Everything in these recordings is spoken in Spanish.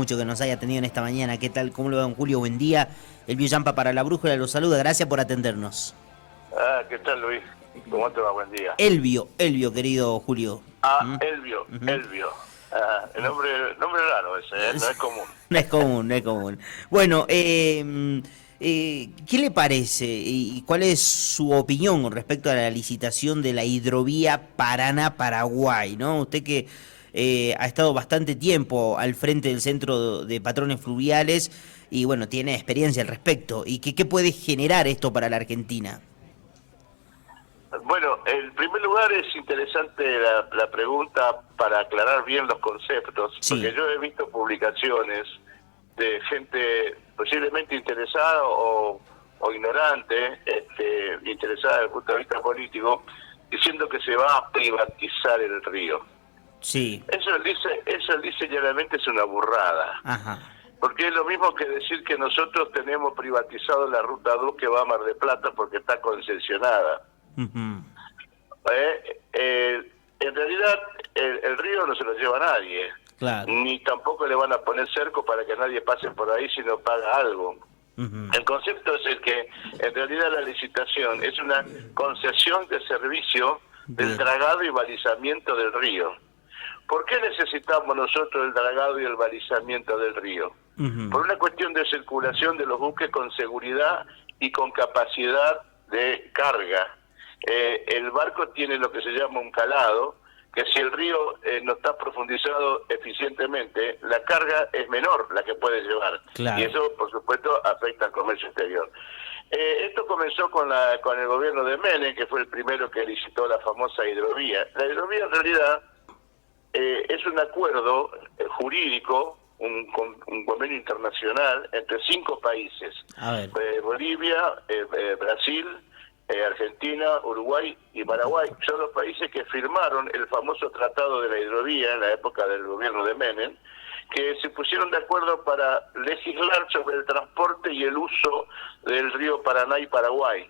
Mucho que nos haya tenido en esta mañana. ¿Qué tal? ¿Cómo le va, don Julio? Buen día. Elvio Yampa para La Brújula lo saluda. Gracias por atendernos. ¿Qué tal, Luis? ¿Cómo te va? Buen día. Elvio, querido Julio. Elvio, Ujú. Elvio. El nombre raro ese, ¿eh? No es común. No es común, no es común. Bueno, ¿qué le parece y cuál es su opinión con respecto a la licitación de la hidrovía Paraná-Paraguay? ¿No? Usted que ha estado bastante tiempo al frente del Centro de Patrones Fluviales y bueno, tiene experiencia al respecto. ¿Y qué puede generar esto para la Argentina? Bueno, en primer lugar es interesante la pregunta para aclarar bien los conceptos, porque Sí. yo he visto publicaciones de gente posiblemente interesada o ignorante, interesada desde el punto de vista político, diciendo que se va a privatizar el río. Sí. Eso dice llanamente es una burrada. Ajá. Porque es lo mismo que decir que nosotros tenemos privatizado la Ruta 2 que va a Mar del Plata porque está concesionada. Ujú. En realidad, el río no se lo lleva a nadie, Claro. ni tampoco le van a poner cerco para que nadie pase por ahí si no paga algo. Ujú. El concepto es el que, en realidad, la licitación es una concesión de servicio del Bien. dragado y balizamiento del río. ¿Por qué necesitamos nosotros el dragado y el balizamiento del río? Ujú. Por una cuestión de circulación de los buques con seguridad y con capacidad de carga. El barco tiene lo que se llama un calado, que si el río no está profundizado eficientemente, la carga es menor la que puede llevar. Y Claro. eso, por supuesto, afecta al comercio exterior. Esto comenzó con el gobierno de Menem, que fue el primero que licitó la famosa hidrovía. La hidrovía, en realidad, es un acuerdo jurídico, un convenio internacional entre 5 países: A ver. Bolivia, Brasil, Argentina, Uruguay y Paraguay. Son los países que firmaron el famoso Tratado de la Hidrovía en la época del gobierno de Menem, que se pusieron de acuerdo para legislar sobre el transporte y el uso del río Paraná y Paraguay.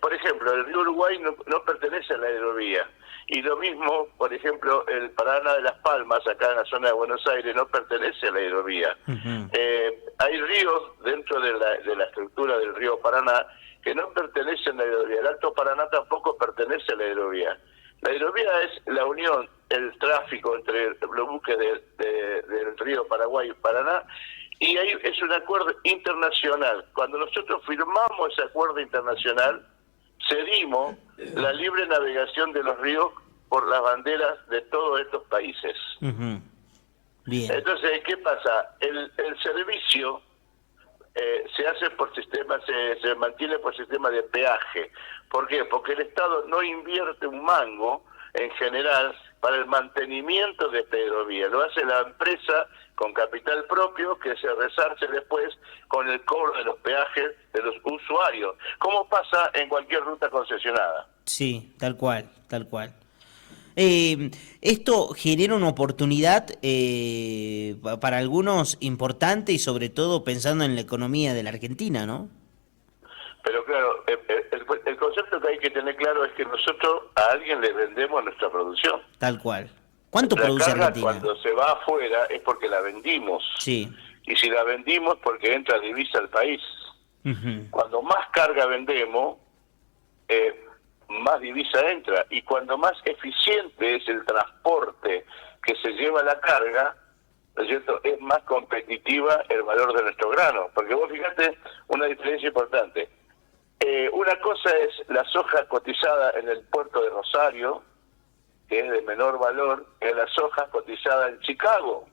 Por ejemplo, el río Uruguay no pertenece a la hidrovía. Y lo mismo, por ejemplo, el Paraná de Las Palmas, acá en la zona de Buenos Aires, no pertenece a la hidrovía. Ujú. Hay ríos dentro de la estructura del río Paraná que no pertenecen a la hidrovía. El Alto Paraná tampoco pertenece a la hidrovía. La hidrovía es la unión, el tráfico entre los buques del río Paraguay y Paraná, y ahí es un acuerdo internacional. Cuando nosotros firmamos ese acuerdo internacional, cedimos la libre navegación de los ríos por las banderas de todos estos países. Ujú. Bien. Entonces, ¿qué pasa? El servicio se hace por sistema, se mantiene por sistema de peaje. ¿Por qué? Porque el Estado no invierte un mango en general para el mantenimiento de esta hidrovía. Lo hace la empresa con capital propio, que se resarce después con el cobro de los peajes de los usuarios, como pasa en cualquier ruta concesionada. Sí, tal cual, tal cual. Esto genera una oportunidad para algunos importante y sobre todo pensando en la economía de la Argentina, ¿no? Pero claro, el concepto que hay que tener claro es que nosotros a alguien le vendemos nuestra producción. Tal cual. ¿Cuánto La produce carga Argentina? cuando se va afuera es porque la vendimos. Sí. Y si la vendimos porque entra divisa al país. Ujú. Cuando más carga vendemos, más divisa entra. Y cuando más eficiente es el transporte que se lleva la carga, ¿no es cierto?, es más competitiva el valor de nuestro grano. Porque vos fíjate una diferencia importante. Una cosa es la soja cotizada en el puerto de Rosario, que es de menor valor que la soja cotizada en Chicago.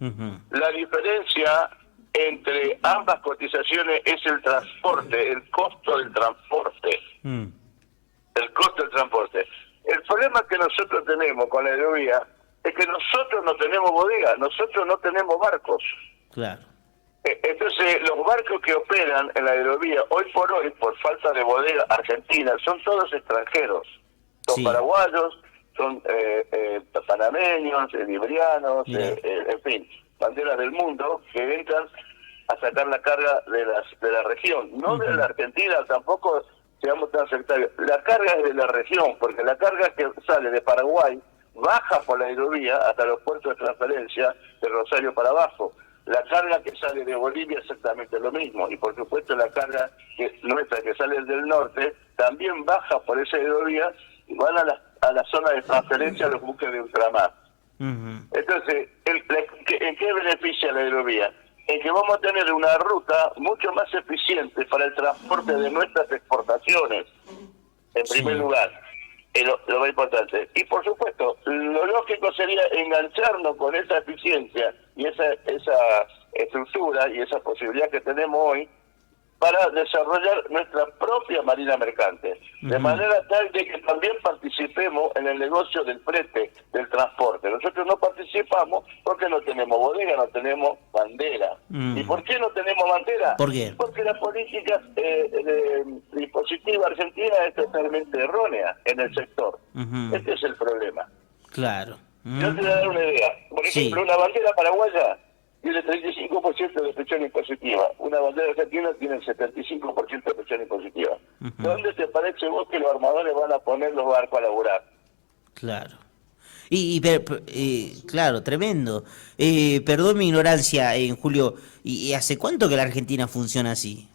Ujú. La diferencia entre ambas cotizaciones es el transporte, el costo del transporte. Mm. El costo del transporte. El problema que nosotros tenemos con la hidrovía es que nosotros no tenemos bodega, nosotros no tenemos barcos. Claro. Entonces, los barcos que operan en la hidrovía, hoy por hoy, por falta de bodega argentina, son todos extranjeros. Son Sí. paraguayos, son panameños, librianos, Mira. en fin, banderas del mundo que entran a sacar la carga de la región. No de Ujú. la Argentina, tampoco seamos tan sectarios. La carga es de la región, porque la carga que sale de Paraguay baja por la hidrovía hasta los puertos de transferencia de Rosario para abajo. La carga que sale de Bolivia es exactamente lo mismo, y por supuesto la carga nuestra que sale del norte también baja por esa hidrovía y van a la zona de transferencia a los buques de ultramar. Entonces, ¿en qué beneficia la hidrovía? En que vamos a tener una ruta mucho más eficiente para el transporte de nuestras exportaciones, en primer lugar, lo más importante. Y por supuesto, lo lógico sería engancharnos con esa eficiencia y esa estructura y esa posibilidad que tenemos hoy para desarrollar nuestra propia marina mercante, de manera tal de que también participemos en el negocio del flete, del transporte. Nosotros no participamos porque no tenemos bodega, no tenemos bandera. ¿Y por qué no tenemos bandera? ¿Por qué? Porque la política dispositiva argentina es totalmente errónea en el sector. Este es el problema. Claro. Yo te voy a dar una idea. Por ejemplo, una bandera paraguaya tiene 35% de presión impositiva. Una bandera argentina tiene el 75% de presión impositiva. ¿Dónde te parece vos que los armadores van a poner los barcos a laburar? Claro. Claro, tremendo. Perdón mi ignorancia, Julio. ¿Y hace cuánto que la Argentina funciona así?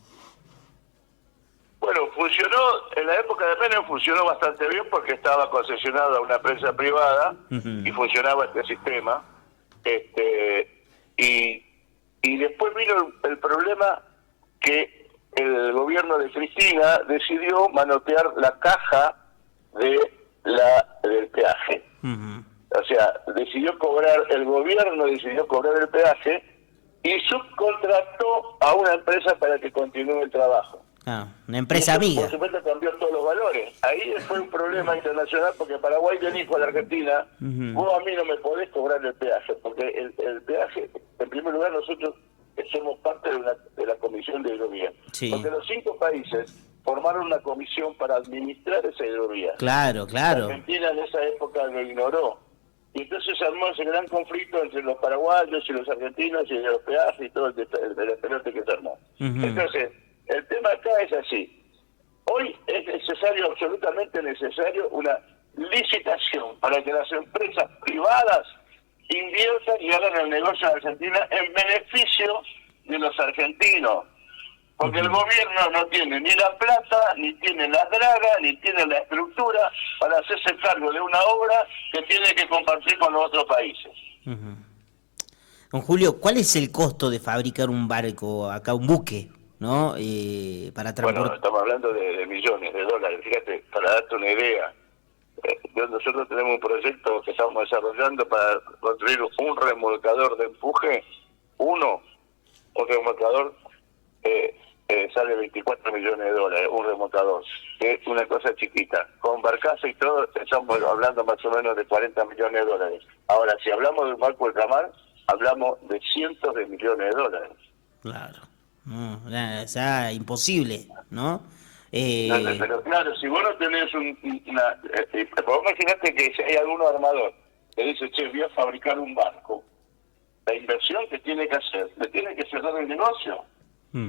Bueno, funcionó, en la época de Menem funcionó bastante bien porque estaba concesionado a una empresa privada y funcionaba este sistema. Y después vino el problema que el gobierno de Cristina decidió manotear la caja del peaje. O sea, el gobierno decidió cobrar el peaje y subcontrató a una empresa para que continúe el trabajo. Una empresa amiga. Por supuesto cambió todos los valores. Ahí fue un problema internacional porque Paraguay le dijo a la Argentina, vos a mí no me podés cobrar el peaje, porque el peaje, en primer lugar, nosotros somos parte de la Comisión de Hidrovía. Sí. Porque los 5 países formaron una comisión para administrar esa hidrovía. Claro. La Argentina en esa época lo ignoró. Y entonces se armó ese gran conflicto entre los paraguayos y los argentinos y los peajes y todo el pelote que se armó. Entonces, el tema acá es así. Hoy es necesario, absolutamente necesario, una licitación para que las empresas privadas inviertan y hagan el negocio en Argentina en beneficio de los argentinos. Porque el gobierno no tiene ni la plata, ni tiene la draga, ni tiene la estructura para hacerse cargo de una obra que tiene que compartir con los otros países. Don Julio, ¿cuál es el costo de fabricar un barco acá, un buque, ¿no? Para transportar. Bueno, estamos hablando de millones de dólares. Fíjate, para darte una idea, nosotros tenemos un proyecto que estamos desarrollando para construir un remolcador de empuje, un remolcador sale 24 millones de dólares, un remolcador, que es una cosa chiquita. Con barcaza y todo, estamos hablando más o menos de 40 millones de dólares. Ahora, si hablamos de un barco ultramar, hablamos de cientos de millones de dólares. Claro. No, o sea, imposible, ¿no? Pero claro, si vos no tenés vos imaginate que si hay algún armador que dice, che, voy a fabricar un barco, la inversión que tiene que hacer, le tiene que cerrar el negocio.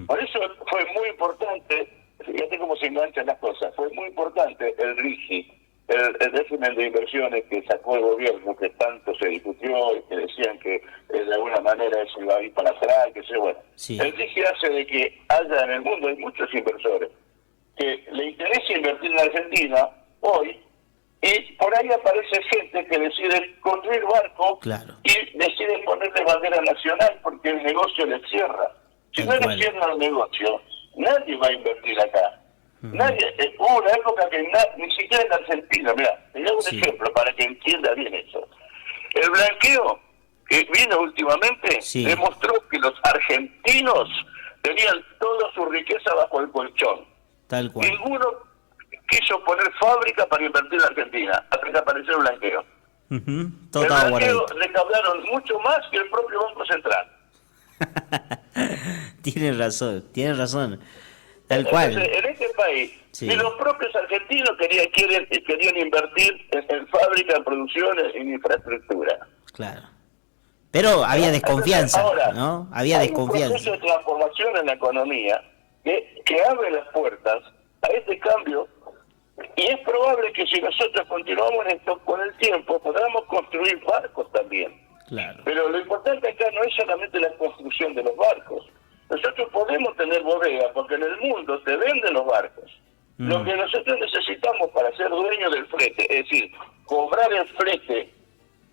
Por eso fue muy importante, fíjate cómo se enganchan las cosas, fue muy importante el RIGI, el régimen de inversiones que sacó el gobierno, que tanto se discutió y que decían que de alguna manera eso iba a ir para atrás, que sé, bueno. Sí. El RIGI hace de que haya en el mundo, hay muchos inversores, que le interesa invertir en Argentina hoy, y por ahí aparece gente que decide construir barcos y decide ponerle bandera nacional porque el negocio les cierra. Si no le cierran el negocio, nadie va a invertir acá. Nadie. Hubo una época que ni siquiera en Argentina, mira, te doy un ejemplo para que entienda bien eso. El blanqueo que vino últimamente demostró que los argentinos tenían toda su riqueza bajo el colchón. Tal cual. Ninguno quiso poner fábrica para invertir en Argentina, hasta que apareció el blanqueo. Todo el blanqueo recaudaron mucho más que el propio Banco Central. Tienes razón. Tal Entonces, cual. En este país, ni los propios argentinos querían invertir en fábrica, en producción, en infraestructura. Claro. Pero había desconfianza, ahora, ¿no? Había desconfianza. Un proceso de transformación en la economía que abre las puertas a este cambio Y es probable que si nosotros continuamos en esto con el tiempo, podamos construir barcos también. Claro. Pero lo importante acá no es solamente la construcción de los barcos. Nosotros podemos tener bodegas, porque en el mundo se venden los barcos. Lo que nosotros necesitamos para ser dueños del flete, es decir, cobrar el flete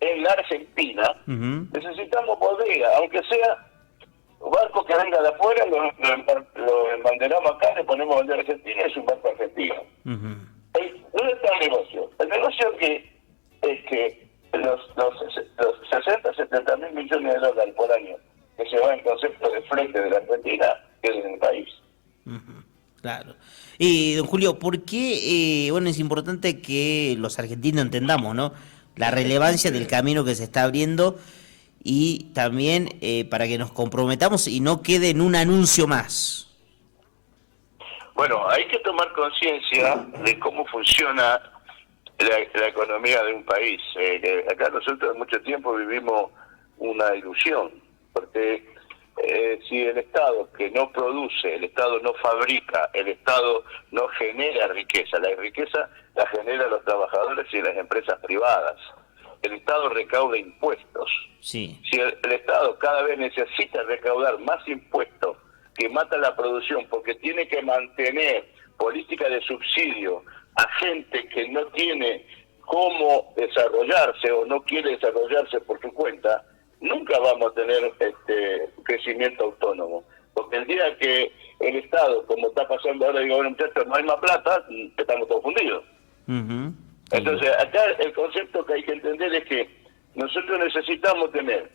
en la Argentina, necesitamos bodegas, aunque sea barco que venga de afuera, lo embanderamos acá, le ponemos a vender a Argentina, es un barco argentino. ¿Dónde está el negocio? El negocio es que los 60, 70 mil millones de dólares por año que se van en concepto de flete de la Argentina queden en el país. Claro. Don Julio, ¿por qué, bueno, es importante que los argentinos entendamos, ¿no?, la relevancia del camino que se está abriendo y también para que nos comprometamos y no quede en un anuncio más? Bueno, hay que tomar conciencia de cómo funciona la economía de un país. Acá nosotros mucho tiempo vivimos una ilusión, porque si el Estado que no produce, el Estado no fabrica, el Estado no genera riqueza, la riqueza la generan los trabajadores y las empresas privadas. El Estado recauda impuestos. Sí. Si el Estado cada vez necesita recaudar más impuestos, que mata la producción porque tiene que mantener política de subsidio a gente que no tiene cómo desarrollarse o no quiere desarrollarse por su cuenta, nunca vamos a tener crecimiento autónomo. Porque el día que el Estado, como está pasando ahora, digo, bueno, muchachos, no hay más plata, estamos todos fundidos. Entonces, acá el concepto que hay que entender es que nosotros necesitamos tener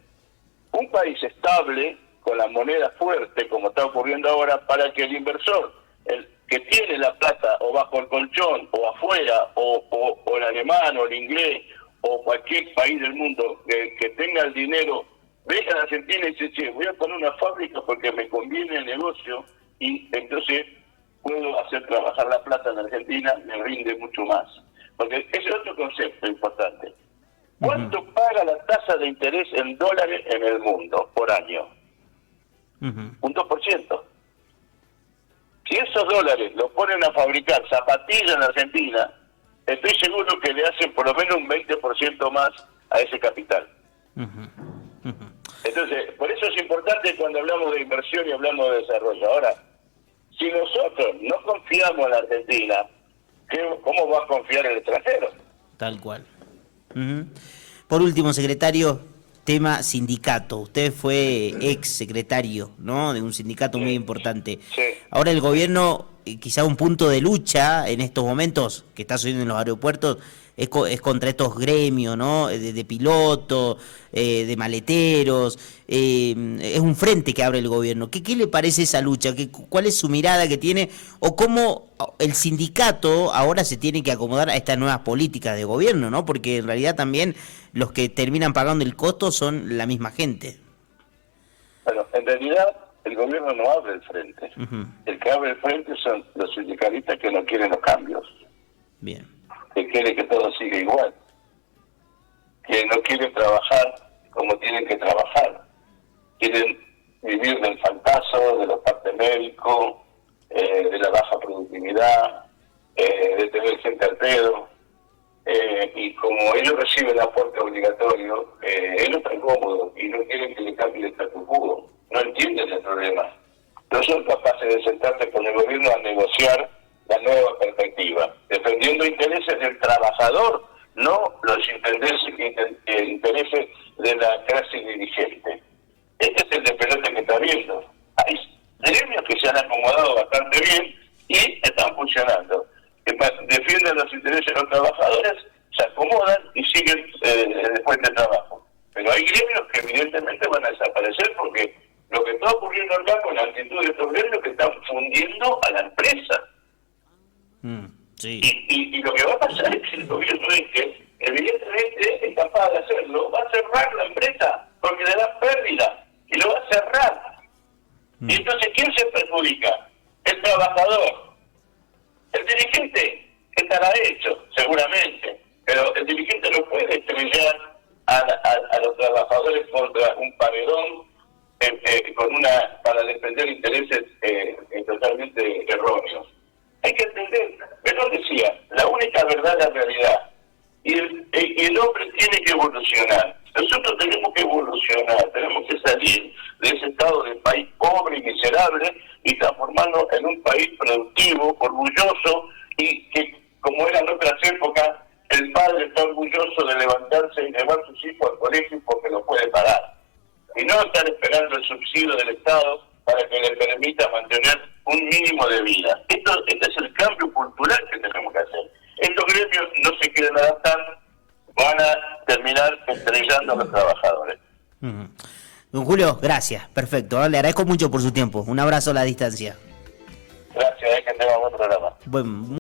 un país estable, con la moneda fuerte, como está ocurriendo ahora, para que el inversor, el que tiene la plata o bajo el colchón, o afuera, o el alemán, o el inglés, o cualquier país del mundo que tenga el dinero, venga a la Argentina y dice, che, voy a poner una fábrica porque me conviene el negocio, y entonces puedo hacer trabajar la plata en Argentina, me rinde mucho más. Porque ese es otro concepto importante. ¿Cuánto paga la tasa de interés en dólares en el mundo por año? Un 2%. Si esos dólares los ponen a fabricar zapatillas en Argentina, estoy seguro que le hacen por lo menos un 20% más a ese capital. Entonces, por eso es importante cuando hablamos de inversión y hablamos de desarrollo. Ahora, si nosotros no confiamos en la Argentina, ¿cómo va a confiar el extranjero? Tal cual. Por último, secretario, tema sindicato. Usted fue ex secretario, ¿no?, de un sindicato muy importante. Sí. Ahora el gobierno, quizá un punto de lucha en estos momentos que está sucediendo en los aeropuertos, es contra estos gremios, ¿no?, de pilotos, de maleteros. Es un frente que abre el gobierno. ¿Qué le parece esa lucha? ¿Cuál es su mirada que tiene? ¿O cómo el sindicato ahora se tiene que acomodar a estas nuevas políticas de gobierno, ¿no? Porque en realidad también los que terminan pagando el costo son la misma gente. Bueno, en realidad el gobierno no abre el frente. El que abre el frente son los sindicalistas que no quieren los cambios. Bien. Que quieren que todo siga igual. Que no quieren trabajar como tienen que trabajar. Quieren vivir del faltazo, de los partes médicos, de la baja productividad, de tener gente al pedo. Y como ellos reciben aporte obligatorio, ellos están cómodos y no quieren que le cambie el statu quo. No entienden el problema. No son capaces de sentarse con el gobierno a negociar la nueva perspectiva, defendiendo intereses del trabajador, no los intereses de la clase dirigente. Este es el despelote que está viendo. Hay gremios que se han acomodado bastante bien y están funcionando. Defienden los intereses de los trabajadores, se acomodan y siguen después del trabajo. Pero hay gremios que evidentemente van a desaparecer porque lo que está ocurriendo acá con la actitud de estos gremios que están fundiendo a la empresa. Sí. Y lo que va a pasar es que el gobierno evidentemente es capaz de hacerlo, va a cerrar la empresa porque le da pérdida y lo va a cerrar. Y entonces, ¿quién se perjudica? El trabajador. El dirigente estará hecho, seguramente, pero el dirigente no puede estrellar a los trabajadores contra un paredón para defender intereses totalmente erróneos. Hay que entender, Perón decía, la única verdad es la realidad. Y el hombre tiene que evolucionar. Nosotros tenemos que evolucionar, tenemos que salir de ese estado de país pobre y miserable y transformarnos en un país productivo, orgulloso, y que, como era en otras épocas, el padre está orgulloso de levantarse y llevar a sus hijos al colegio porque lo puede pagar. Y no estar esperando el subsidio del Estado para que le permita mantener un mínimo de vida. Este es el cambio cultural que tenemos que hacer. Estos gremios no se quieren adaptar, van a terminar estrellando a los trabajadores. Don Julio, gracias, perfecto. Le agradezco mucho por su tiempo. Un abrazo a la distancia. Gracias, que tenga buen programa. Buen